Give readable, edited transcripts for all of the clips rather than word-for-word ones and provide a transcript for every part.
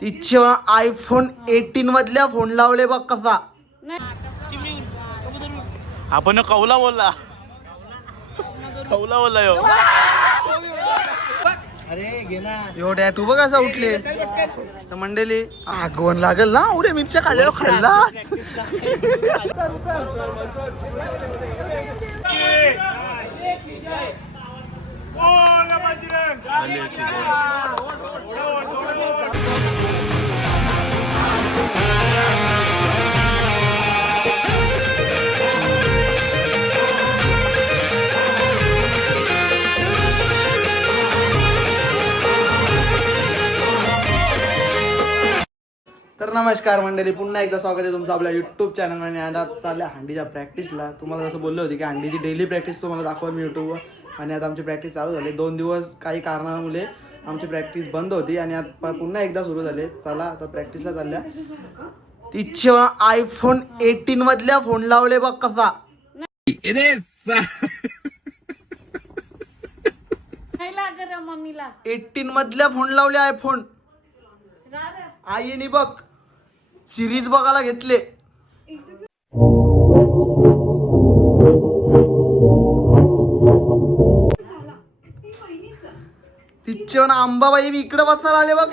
तिचे आयफोन 18 मधल्या फोन लावले बघ कसा. आपण कौला बोलला कौला बोलला यो. अरे घे ना एवढ्या तू बघ कसा उठले मंडेली. आगवण लागेल ना उरे मिरच्या खाल्ल्या खाल्लास. तर नमस्कार मंडळी, पुन्हा एकदा स्वागत आहे तुमचं आपल्या यूट्यूब चॅनलवर. आणि आता चालल्या हंडीच्या प्रॅक्टिसला. तुम्हाला जसं बोललो होती की हंडीची डेली प्रॅक्टिस तुम्हाला दाखवा मी यूट्यूबवर. आणि आता आमची प्रॅक्टिस चालू झाली. 2 दिवस काही कारणामुळे आमची प्रॅक्टिस बंद होती आणि आता पुन्हा एकदा सुरू झाले. चला आता प्रॅक्टिसला चालल्या. तिचे आयफोन 18 मधल्या फोन लावले बघ कसा. मम्मीला 18 मधल्या फोन लावले आयफोन. आईने बघ सिरीज बघायला घेतले. तिचे अंबाबाई इकडे बसायला आले बघ.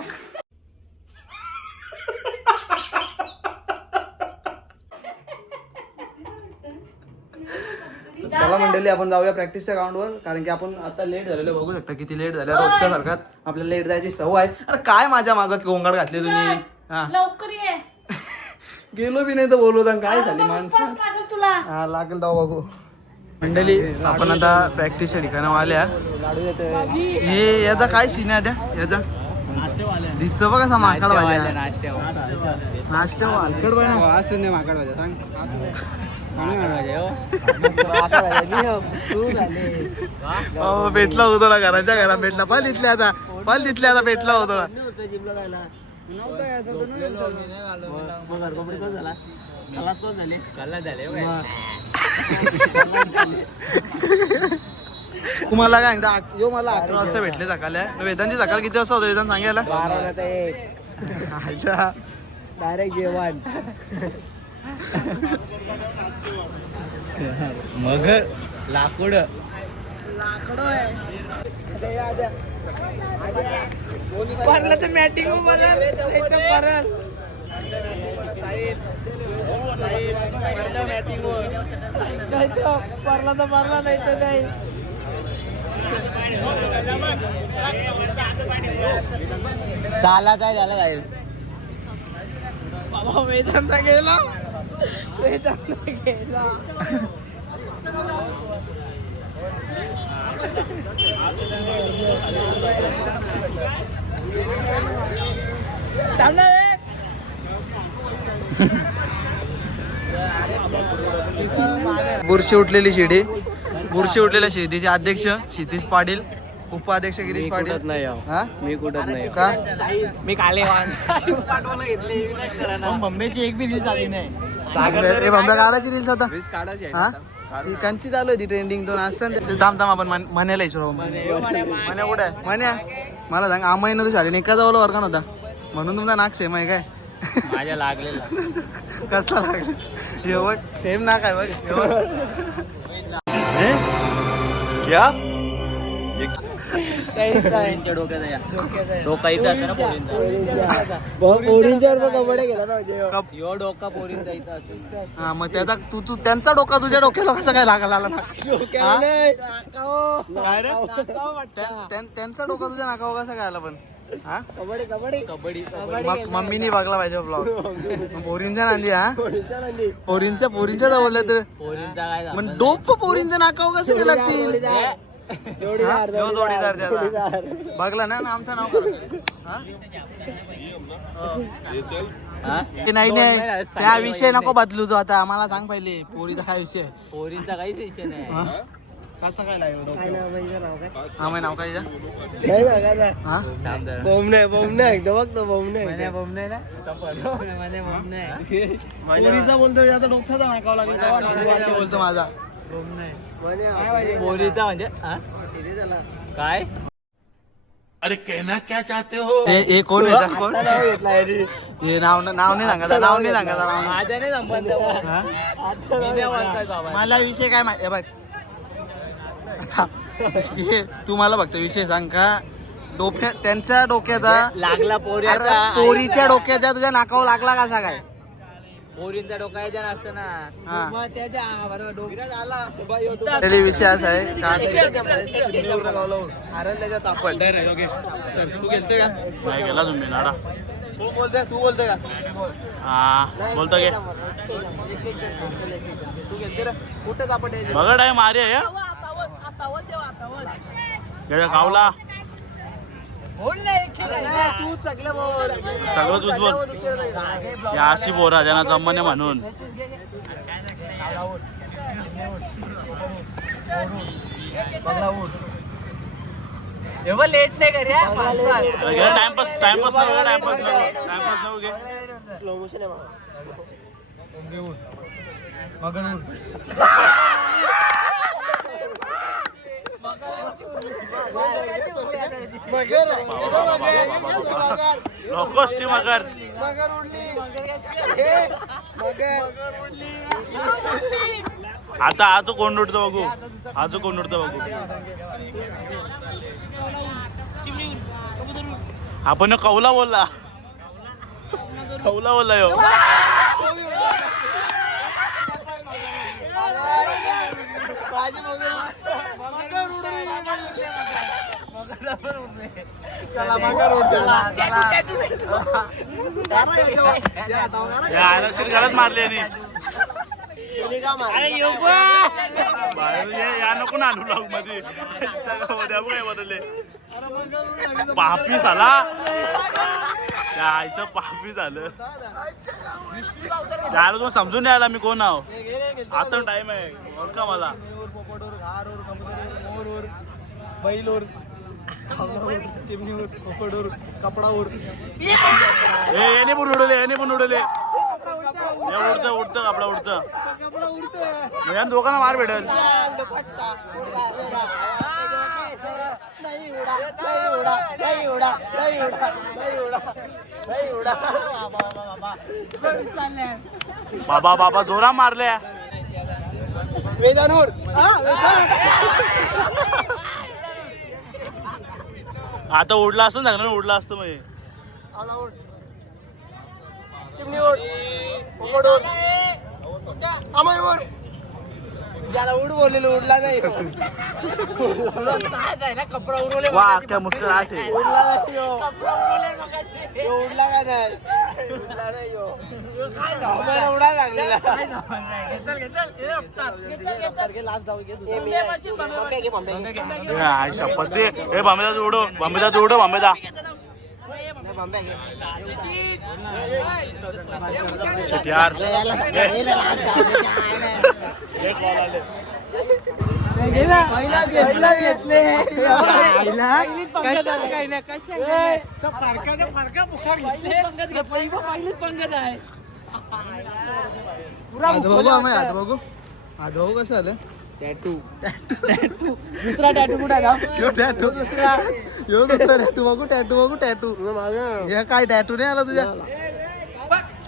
चला मंडळी आपण जाऊया प्रॅक्टिसच्या ग्राउंडवर, कारण की आपण आता लेट झालेलो. बघू शकता किती लेट झाले. रोजच्या सारखात आपल्याला लेट जायची सवय आहे. अरे काय माझ्या मागं गोंगाट घातली तुम्ही. हा लवकर ये. गेलो बी नाही तर बोलू काय झाली माणसं. हा लागेल जाऊ बघू. मंडळी आपण आता प्रॅक्टिसच्या ठिकाणावर आल्या. हे याचा काय सीन आहे त्या याचा दिसतो बघ कसा माकड भाज्या. नाश्त्या वालकड भाज्या सांग. भेटला होतो ना घराच्या घरात भेटला. पण तिथले आता भेटला होतो ना. तुम्हाला काय सांगता यो मला 11 वाजता भेटले सकाळी. वेदांची सकाळ किती वाजता होतो वेदांत सांगायला. 12 डायरेक्ट जेवण. मग लाकूड परला तर मॅटिंग परला तर परला नाही तर काही. चाला काय झालं काय बाबा वेदांता गेला. बुरशी उठलेली शिडी. बुरशी उठलेल्या शिडीचे अध्यक्ष क्षितिज पाटील, उपाध्यक्ष गिरीश पाटील. हा मी कुठत नाही का मी काले पाठवायला घेतले. मम्मीची एक बी रील झाली नाही. बंब्या काढायची रील्स आता. काढायची हा ती कंची चालू होती ट्रेंडिंग. दोन असं थांब आपण म्हणायला विचारू. म्हण्या कुठे आहे म्हण्या. मला सांग आम्ही नव्हतं शाळेने एका जवळ वर्ग नव्हता म्हणून तुमचा नाक सेम आहे काय. माझ्या लागलेला कसला लागले एवढ सेम नाक आहे बघ. क्या डोका इथं असतं ना पोरींच्यावर कबड्डी गेला ना. यो डोका पोरींचा इथं असेल. हा मग त्याचा तू त्यांचा डोका तुझ्या डोक्याला कसं काय लागायला ना. काय रे त्यांचा डोका तुझ्या नाकावर कसं काय आला पण. हा कबड्डी कबड्डी कबड्डी मग मम्मीनी बघला पाहिजे ब्लॉग. पोरींच्या नांदी. हा पोरींच्या जवळ तर पोरींचा काय मग डोप पोरींच्या नाकावर कसं काय लागतील. जोडीदार त्याला बघला ना आमचं नाव. नाही नाही त्या विषय नको बदलू तो आता. मला सांग पहिले पोरीचा काय विषय. पोरींचा काहीच विषय नाही. कसं काय लागलं नाव काय पोरीचा बोलतो आता डोक्याचा नाकावं लागेल बोलतो माझा. पोरीचा म्हणजे काय अरे कहना क्या चाहते हो? हे कोण आहे कोण नाव घेतलाय रे. हे नाव नाही सांगायचं नाव नाही सांगायचं माझ्या नाही संबंध हा? मी नाही बोलताय बाबा. मला विषय काय माहिती बघ आता हे तू मला फक्त विषय सांग का त्यांच्या डोक्याचा लागला अरे, पोरीचा पोरीच्या डोक्याच्या तुझ्या नाकावर लागला कसा काय पोरींचा डोकायचा नसतं ना हा. मग त्याच्या बरोबर डोक्यात आला तरी विषय असा आहे का हरल्याच्या चापड तू गेलते का नाही गेला तुम्ही नाडा तू बोलते का हा बोलतो गे तू गेलते रे कुठे चापड यायची बघड आहे मारी आहे गावला तू चकल्या बोल सगळं तूच बोल या अशी बोरा ज्यांना जमणे म्हणून एवढं लेट नाही कर टाइमपास नाही घे स्लो मोशन आहे लोकोष्टी मगर आता आजू कोण उडतो बघू आपण कौला बोलला यो या आरक्षण घरात मारले या नको ना आणू लावू मध्ये काय बदलले पापी झाला त्या आईचं पापी झालं त्याला तुम्हाला समजून नाही आला मी कोण आहो आता टाइम आहे ओळखा मला बैलूर चिमणीवर पोपडूर कपडावर येणे पण उडवले उडतं आपला उडतं या दोघांना मार भेटेल बाबा जोरा मारल्या वेदानूर आता उडला असतं सांगणार उडला असतं मग चिमणीवर पोपडूर अमयवर ज्याला उड बोललेलं उडला नाही कपडा उरवले वा क्या मुश्किल आहे उडला का नाही उडला नाही उडा लागलेला लास्ट डाव घे आई शपथ दे हे बांबेदा उडो बांबेदा शिट यार बघू कसं आलं टॅटू दुसरा टॅटू कुठे टॅटू बघू टॅटू हे काय टॅटू नाही आला तुझ्या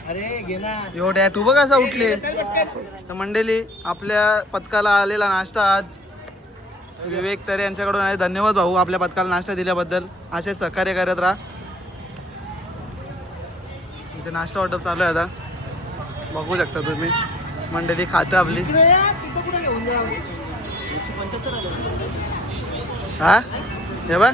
अरे घे ना यो टॅटू बघ असा उठले तर मंडळी आपल्या पथकाला आलेला नाश्ता आज विवेक तरे यांच्याकडून आहे धन्यवाद भाऊ आपल्या पथकाला नाश्ता दिल्याबद्दल असेच सहकार्य करत राहा इथे नाश्ता ऑर्डर चालू आहे आता बघू शकता तुम्ही मंडळी खातं आपली हा हे बघ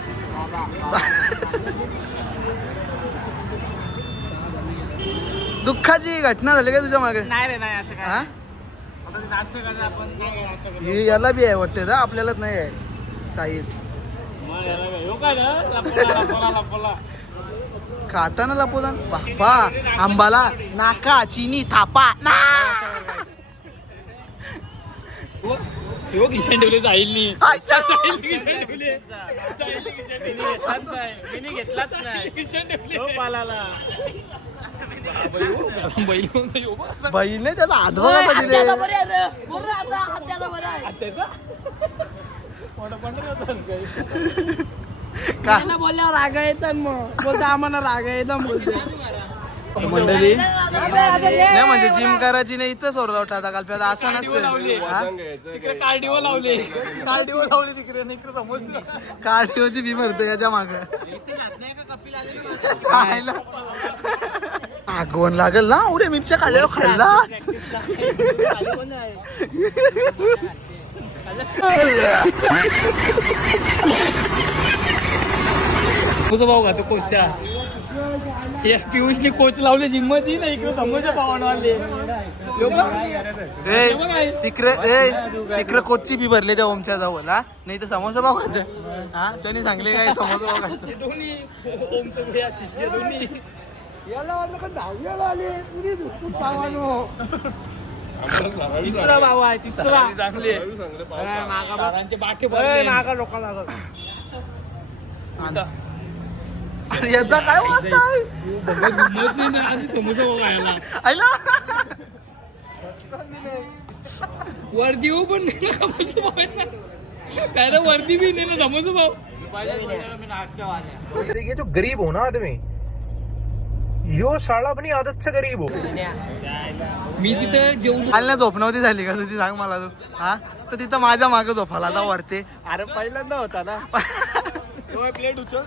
दुःखाची घटना झाली का तुझ्या मागे नाही रे नाही असं काय हा आता नाश्ता करायला आपण नाही नाश्ता करतो ही याला बी आहे वाटते ना आपल्यालाच नाही आहे साईद खाताना लपवला बाप्पा आंबाला नाका चिनी थापा ना किशन ठेवले साहिलनी आयच्या. मी घेतलाच नाही किशन ठेवले पालाला बहीण त्याचा हातभार कसा दिले त्यांना बोलल्यावर रागा येतात मग बोलतो आम्हाला रागा येतात बोलते मंडळी नाही म्हणजे जिम करायची नाही इथं सोडला होता आता काल असं नसतं हा? तिकडे कार्डिओ लावले तिकडे इकडे समोसा कार्डिओची बी भरतो याच्या माग आगवण लागेल ना उरे मिरच्या खाल्ल्यावर खाल्लास तुझा भाऊ खातो कोचच्या पियुषने कोच लावले जिम मध्ये ना इकडे समोसा पावण आले तिकडे कोची बी भरले त्या ओमच्या जवळ हा नाही तर समोसा पाव खात हा त्यांनी सांगले काय समोसा पाव खायचं दोन्ही ओमचं भैया शिष्य दोन्ही याला दहाव्याला आले पुरी झुकून पावानो तिसरा भाऊ आहे तिसरा चांगले सरांचे बाटे मागा लोकांना अरे याचा काय वाजता समोसा खायला आयला वर्दी हो पण नाही ना समोसा भाव काय ना वर्दी भी नाही ना समोसा भाव ये जो गरीब हो ना आदमी यो साला अपनी आदत से गरीब हो मी तिथं जेवण खालना झोप नव्हती झाली का तुझी सांग मला तू हा तर तिथं माझ्या मागं झोपाला आता वरते अरे पहिल्यांदा होता ना प्लेट उचल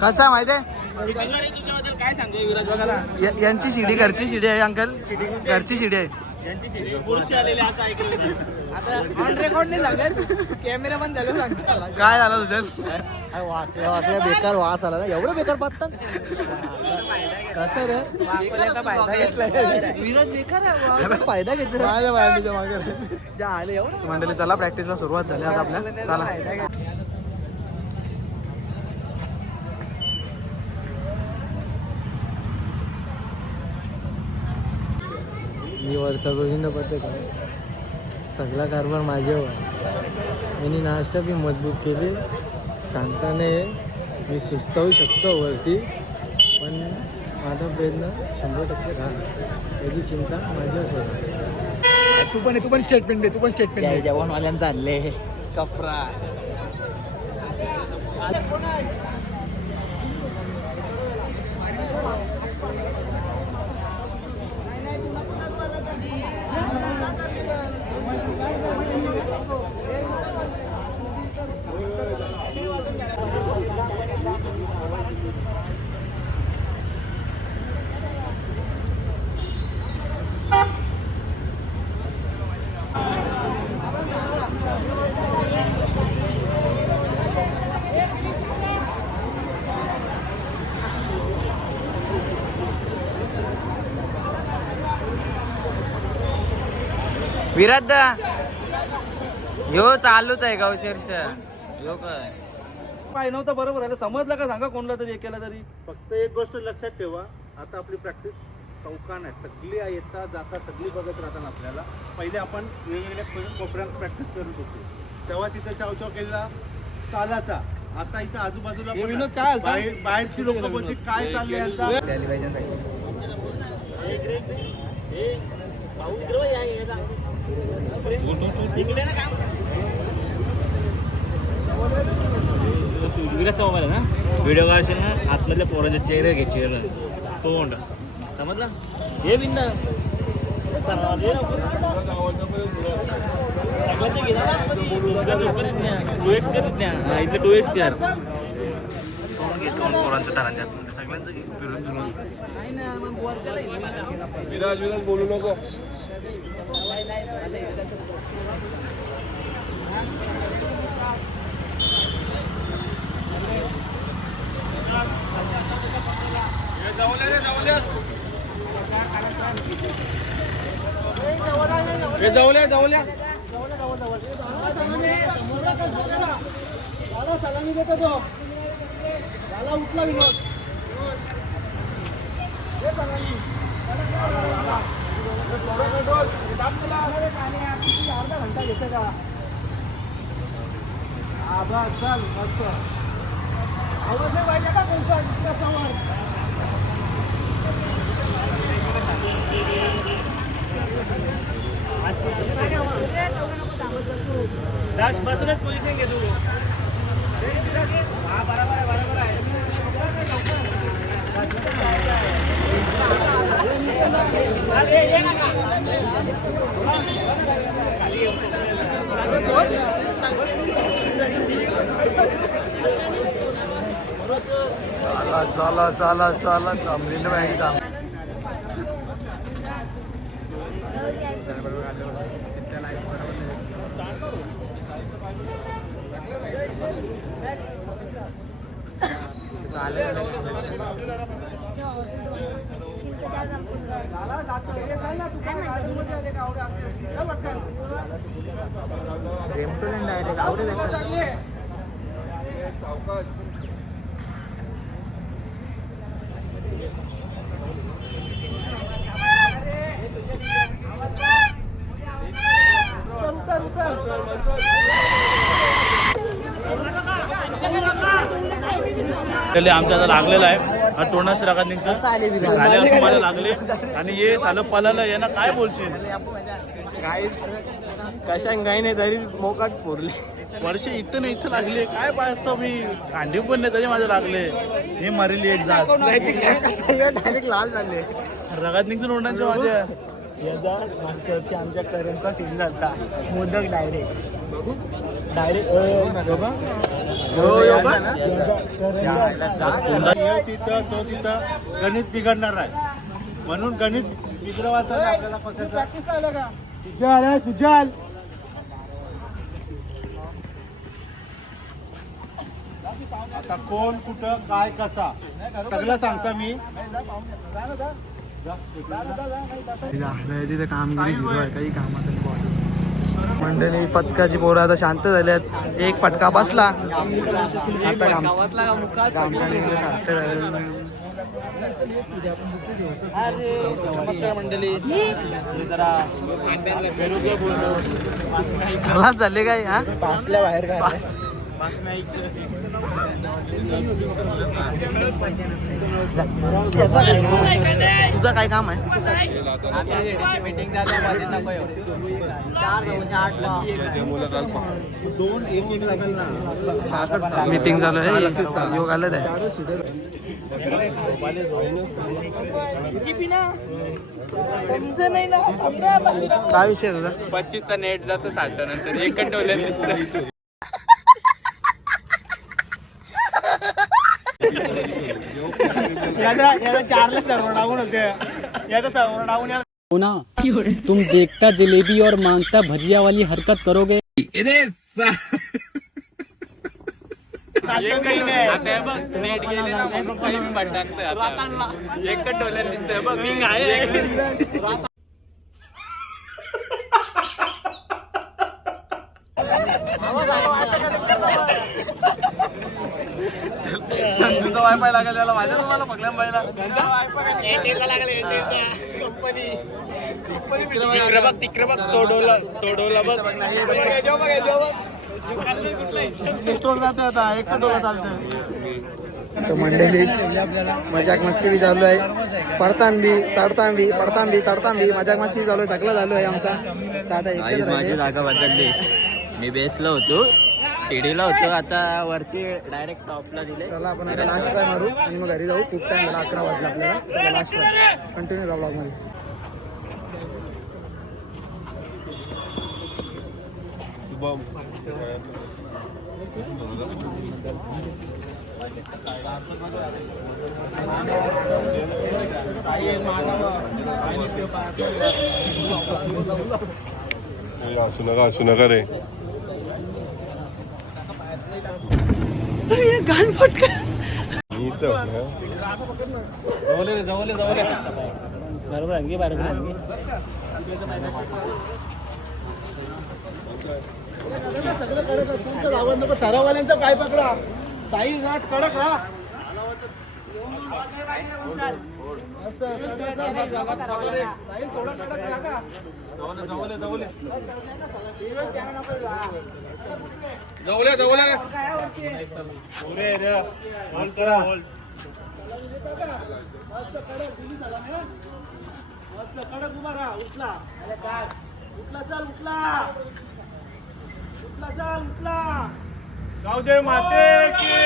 कसं आहे माहितीये काय सांगू विराज बघा यांची शिडी घरची शिडी आहे अंकल घरची शिडी आहे आता ऑन रेकॉर्ड नाही सांगेल कॅमेरा पण झालं सांगतो काय झालं तुझ्या बेकार वास आला ना एवढं बेकार पाहतात कसं रे विरोध बेकार फायदा घेतो आले एवढं मंडळी चला प्रॅक्टिसला सुरुवात झाली आता आपल्या चला मी वरचा गोविंद पद्धत सगळा कारभार माझ्यावर मी नाश्ता बी मजबूत केली सांगताना मी सुस्तावू शकतो वरती पण माझा प्रयत्न 100% राहा त्याची चिंता माझ्यावर होती तू पण स्टेटमेंट दे तू पण स्टेटमेंट जवानवाल्यांचं आणले कपरा विराज ह्यो चालूच आहे गावशेरश ह्यो काय पाय नव्हतं बरोबर आहे समजलं का सांगा कोणला तरी एकेला तरी फक्त एक गोष्ट लक्षात ठेवा आता आपली प्रॅक्टिस चौकान आहे सगळी येता जाता सगळी बघत राहतात आपल्याला पहिले आपण वेगवेगळ्या कोपऱ्यात प्रॅक्टिस करत होतो तेव्हा तिथे चावचाव केलेला चालाचा आता इथं आजूबाजूला विनोद काय आलता? बाहेरची लोक बोलते काय चाललंय यांचा विराजचा मोबाईल आहे ना व्हिडिओ काढशील ना आतमधल्या पोराचे चेहरे घे चेहरा तोंड समजला हे बिंदा टू एक्स करीत द्या इथले 2x द्या तोंड घे तोंड पोरांच्या तारांच्या आतमध्ये सगळ्यांचं फिरून फिरून बोलू नको सलामी देतो तो त्याला उठला विनोद अर्धा घंटा घेते का बस चल मस्त आवाज नाही पाहिजे का कोणता दुसऱ्या समोर बसूनच पोझिशन घे तू चला चला चला चला थांबलेलं पाहिजे थांब. आमच्या आता लागलेला आहे तोंडाशी रागात निघतं झाले असं मला लागले आणि हे झालं पळालं यांना काय बोलशील कशाने काही नाही तरी मोकाट फोडले. वर्षे इथं नाही इथं लागले काय पाहतो मी कांडी पण नाही तरी माझे लागले हे मारली एक झाड डायरेक्ट लाल झाले. रगात निघतो तोंडांच्या माझ्या मागच्या वर्षी आमच्या करंचा सीन झाला मोदक डायरेक्ट तिथं तो तिथं गणित बिघडणार आहे म्हणून गणित बिघडवायचं नाही आपल्याला तुझ्या आता कोण कुठं काय कसा सगळं सांगता मी. तिथे कामगिरी झिरो आहे काही कामात. मंडळी पथकाची पोरं आता शांत झाल्यात. एक फटका बसला आता शांत झाले. नमस्कार मंडळी. जरा खलास झाले काय हा पासल्या बाहेर काय तुझं काय काम आहे. मीटिंग चालू आहे योग आलं काय विषय तुझा. 25चा नेट जातो 60 नंतर एक टोल्यात दिसतं. चारला सर्व डाऊन होते याचा सर्व डाऊन ना तुम देखता जलेबी और मांगता भजिया वाली हरकत करोगे. नेट गेले ना एक टोल्यात दिसतंय बघ मी आहे. संजूचा वायफाय लागेल त्याला माझ्या तुम्हाला पगल्या पाहिला तिकडे बघ तोडवला बघ तोड जाते आता एक डोला चालतं. तर मंडळी मजाक मस्ती बी चालू आहे. पडतान बी चढतान बी पडतान बी चढतान बी मजाक मस्ती चालू आहे. सगळं चालू आहे आमचा. तर आता एकच राहिले. जागा बदलली. मी बेसला होतो शिडीला होतो आता वरती डायरेक्ट टॉपला दिले. चला आपण आता लास्ट ट्राय मारू आणि मग घरी जाऊ. खूप टाइम झाला 11 वाजले आपल्याला. चला लास्ट ट्राय कंटिन्यू राहा ब्लॉगमध्ये. असू नका रे बरोबर आणखी बरोबर आणखी सगळं कडक तुमचं धावत नको. सरावाल्यांचं काय पकडा. साई नाट कडक राहा. मस्त कडक उभा राहा. उठला उठला चल उठला उठला चल उठला. जाऊ दे माते की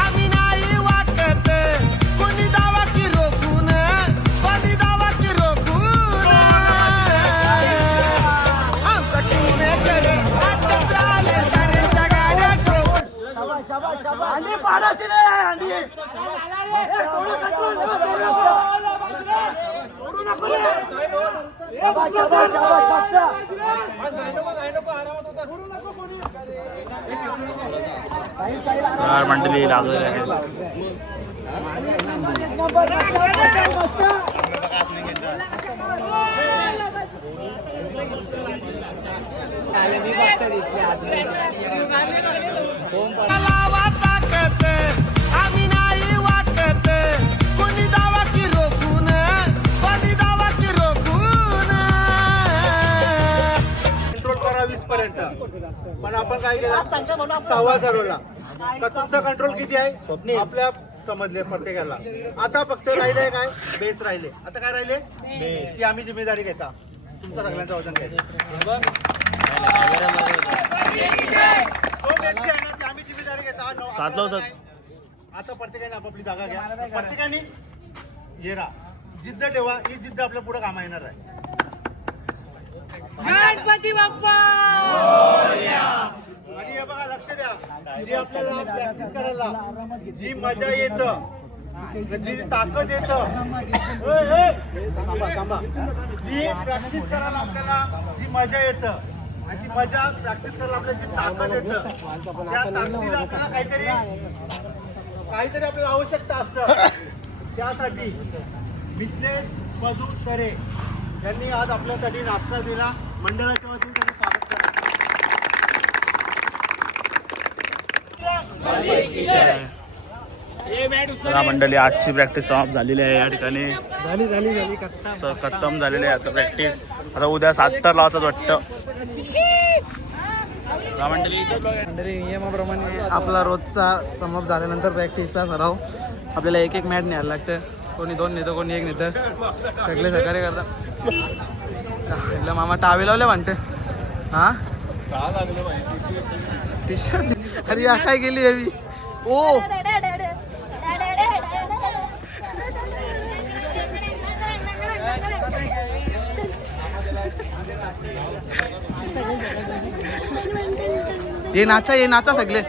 आम्ही नाही वाकत अंडी पाडायची नाही अंडी सोडू नको रे. शाबास, शाबास, शाबास, तर मंडळी लाजलेली आहे. कंट्रोल करा 20 पर्यंत. पण आपण काय केलं 6,000 का तुमचा कंट्रोल किती आहे आपल्या समजले प्रत्येकाला. आता फक्त राहिले काय बेस राहिले. आता काय राहिले ती आम्ही जिम्मेदारी घेता. तुमचा सगळ्यांचं वजन घ्यायचं. आम्ही जिम्मेदारी घेता. आता प्रत्येकाने आपापली जागा घ्या. प्रत्येकाने ये राहा जिद्द ठेवा. ही जिद्द आपल्या पुढे कामा येणार आहे. गणपती बाप्पा. आणि हे बघा लक्ष द्या जी आपल्याला प्रॅक्टिस करायला जी मजा येतं जी ताकद येतं थांबा जी प्रॅक्टिस करायला आपल्याला जी मजा येतं आणि ती मजा प्रॅक्टिस करायला आपल्याला जी ताकद येतं त्या ताकदीला आपल्याला काहीतरी आपल्याला आवश्यकता असतं. त्यासाठी मिथलेश मजूर सरे यांनी आज आपल्यासाठी नाश्ता दिला. मंडळाच्या वतीने त्यांनी स्वागत करा. तर मंडळी आजची प्रॅक्टिस समाप्त झालेली आहे. या ठिकाणी झाली खतम झालेली आहे आता प्रॅक्टिस. आता उद्या 7 तर लावतात वाटतं. मंडळी नियमाप्रमाणे आपला रोजचा समाप्त झाल्यानंतर प्रॅक्टिसचा सराव आपल्याला एक एक मॅट न्यायला लागतं. कोणी 2 नेतं कोणी 1 नेतं. सगळे सहकार्य करतात. इथलं मामा टावे लावले म्हणते. हा टी शर्ट अरे या काय गेली हवी ओ ये नाचा सगळे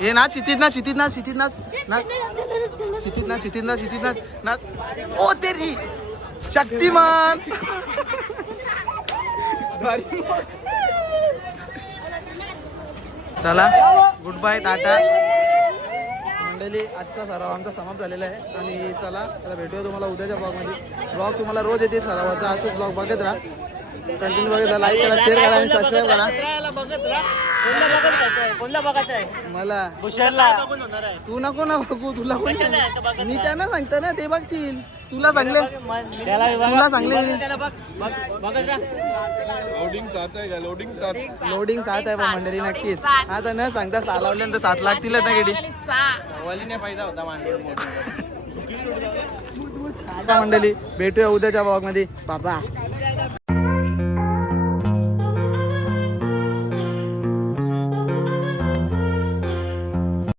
ये नाच क्षितिज नाच नाच ओ तेरी शक्तिमान. चला गुड बाय टाटा. मंडळी आजचा सराव आमचा समाप्त झालेला आहे आणि चला आता भेटूया तुम्हाला उद्याच्या ब्लॉगमध्ये. ब्लॉग तुम्हाला रोज येतील सरावाचा. असेच ब्लॉग बघत राहा. कंटिन्यू बघत राहा. लाईक करा शेअर करा आणि सबस्क्राईब करा. मला तू नको ना बघू. तुला मी त्यांना सांगतो ना ते बघतील. तुला सांगले लोडिंग 7 आहे पण मंडळी नक्कीच. आता न सांगता 6 लावल्यानंतर 7 लागतील ना गेडी. मंडळी भेटूया उद्याच्या ब्लॉग मध्ये. बाबा